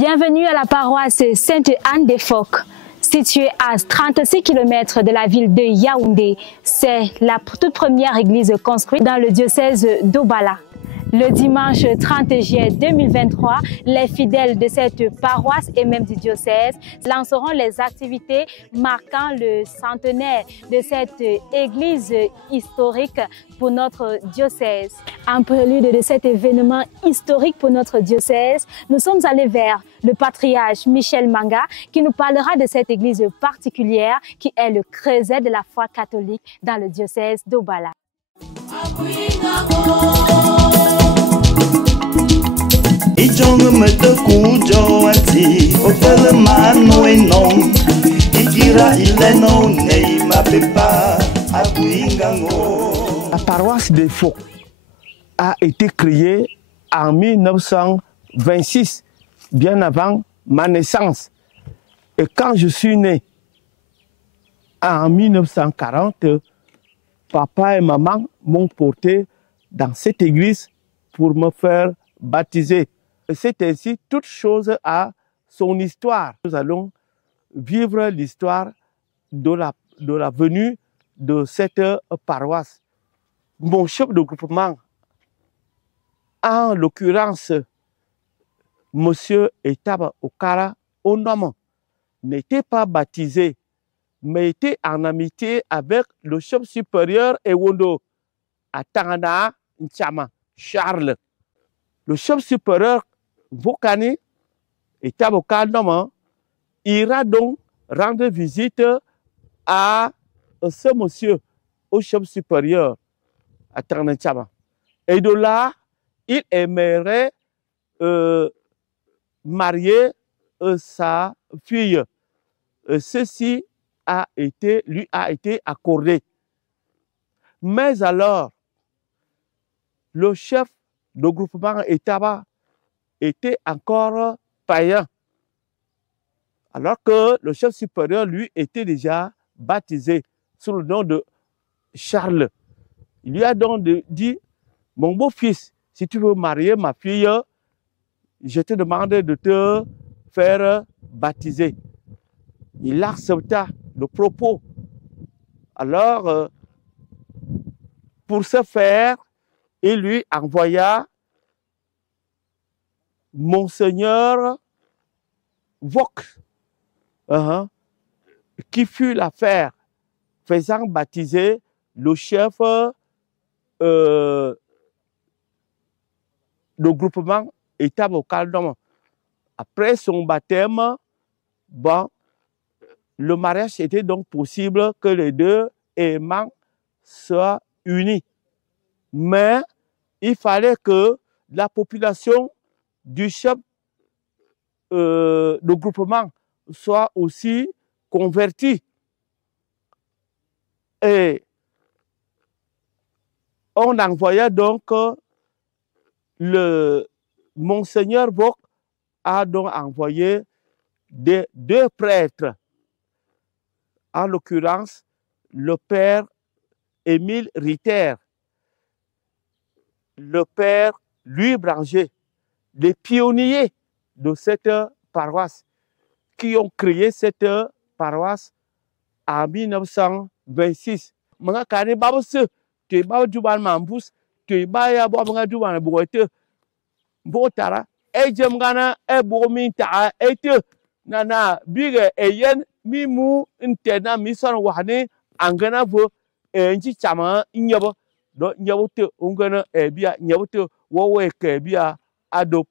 Bienvenue à la paroisse Sainte-Anne des Phoques. Située à 36 km de la ville de Yaoundé, c'est la toute première église construite dans le diocèse d'Obala. Le dimanche 30 juillet 2023, les fidèles de cette paroisse et même du diocèse lanceront les activités marquant le centenaire de cette église historique pour notre diocèse. En prélude de cet événement historique pour notre diocèse, nous sommes allés vers le patriarche Michel Manga qui nous parlera de cette église particulière qui est le creuset de la foi catholique dans le diocèse d'Obala. La paroisse des Phoques a été créée en 1926, bien avant ma naissance. Et quand je suis né en 1940, papa et maman m'ont porté dans cette église pour me faire baptiser. C'est ainsi, toute chose a son histoire. Nous allons vivre l'histoire de la venue de cette paroisse. Mon chef de groupement, en l'occurrence, M. Etaba Okara Onama, n'était pas baptisé, mais était en amitié avec le chef supérieur Ewondo à Tangana Nchama, Charles. Le chef supérieur Vokani Etaba Okara ira donc rendre visite à ce monsieur, au chef supérieur à Tangana Nchama. Et de là, il aimerait marier sa fille. Ceci lui a été accordé. Mais alors, le chef de groupement Etaba était encore païen. Alors que le chef supérieur, lui, était déjà baptisé sous le nom de Charles. Il lui a donc dit, mon beau-fils, si tu veux marier ma fille, je te demande de te faire baptiser. Il accepta le propos. Alors, pour ce faire, il lui envoya Monseigneur Vok, qui fut l'affaire faisant baptiser le chef de groupement Etaba Okara. Après son baptême, bon, le mariage était donc possible que les deux aimants soient unis. Mais il fallait que la population du chef de groupement soit aussi convertie. Et on envoya donc le Monseigneur Vok a donc envoyé deux prêtres, en l'occurrence le père Émile Ritter, le père Louis Branger, les pionniers de cette paroisse qui ont créé cette paroisse en 1926. Mga kani babu se te babu juban mambus te baya bo mga juban boite botara ejem gana e bo min ta ete nana biga eyen mimu intena mison wahane angana vo enji chama nyabo do nyabo te ungana e bia nyabo te wowe ke bia adop